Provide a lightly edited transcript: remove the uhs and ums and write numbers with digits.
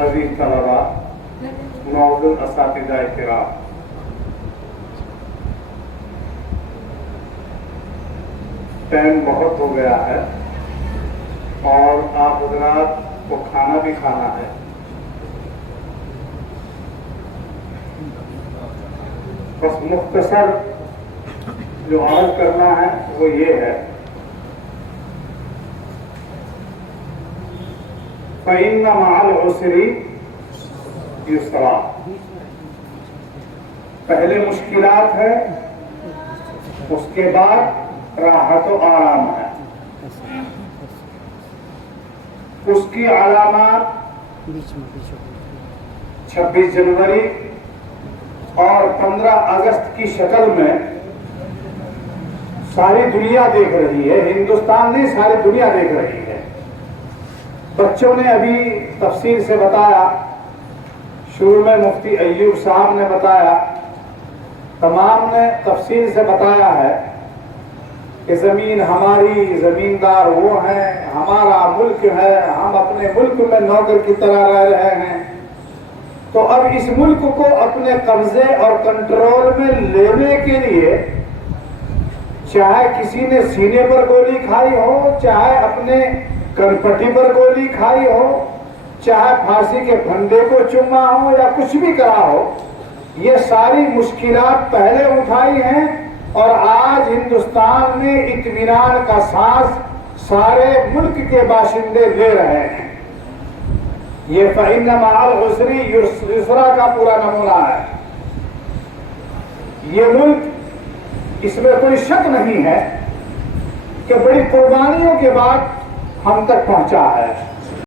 عزیز طلباء، معزز اساتذہ کرام، ٹائم بہت ہو گیا ہے اور آپ حضرات کو کھانا بھی کھانا ہے۔ بس مختصر جو عرض کرنا ہے وہ یہ ہے، فَإِنَّ مَعَ الْعُسْرِ يُسْرًا، پہلے مشکلات ہے، اس کے بعد راحت و آرام ہے۔ اس کی علامات 26 جنوری اور 15 اگست کی شکل میں ساری دنیا دیکھ رہی ہے، ہندوستان نہیں ساری دنیا دیکھ رہی ہے۔ بچوں نے ابھی تفصیل سے بتایا، شروع میں مفتی ایوب صاحب نے بتایا، تمام نے تفصیل سے بتایا ہے کہ زمین ہماری، زمیندار وہ ہیں، ہمارا ملک ہے، ہم اپنے ملک میں نوکر کی طرح رہ رہے ہیں۔ تو اب اس ملک کو اپنے قبضے اور کنٹرول میں لینے کے لیے چاہے کسی نے سینے پر گولی کھائی ہو، چاہے اپنے کنپٹی پر گولی کھائی ہو، چاہے پھانسی کے پھندے کو چوما ہو یا کچھ بھی کرا ہو، یہ ساری مشکلات پہلے اٹھائی ہیں اور آج ہندوستان میں اطمینان کا سانس سارے ملک کے باشندے لے رہے ہیں۔ یہ فَإِنَّ مَعَ الْعُسْرِ يُسْرًا کا پورا نمونہ ہے۔ یہ ملک، اس میں کوئی شک نہیں ہے کہ بڑی قربانیوں کے بعد ہم تک پہنچا ہے۔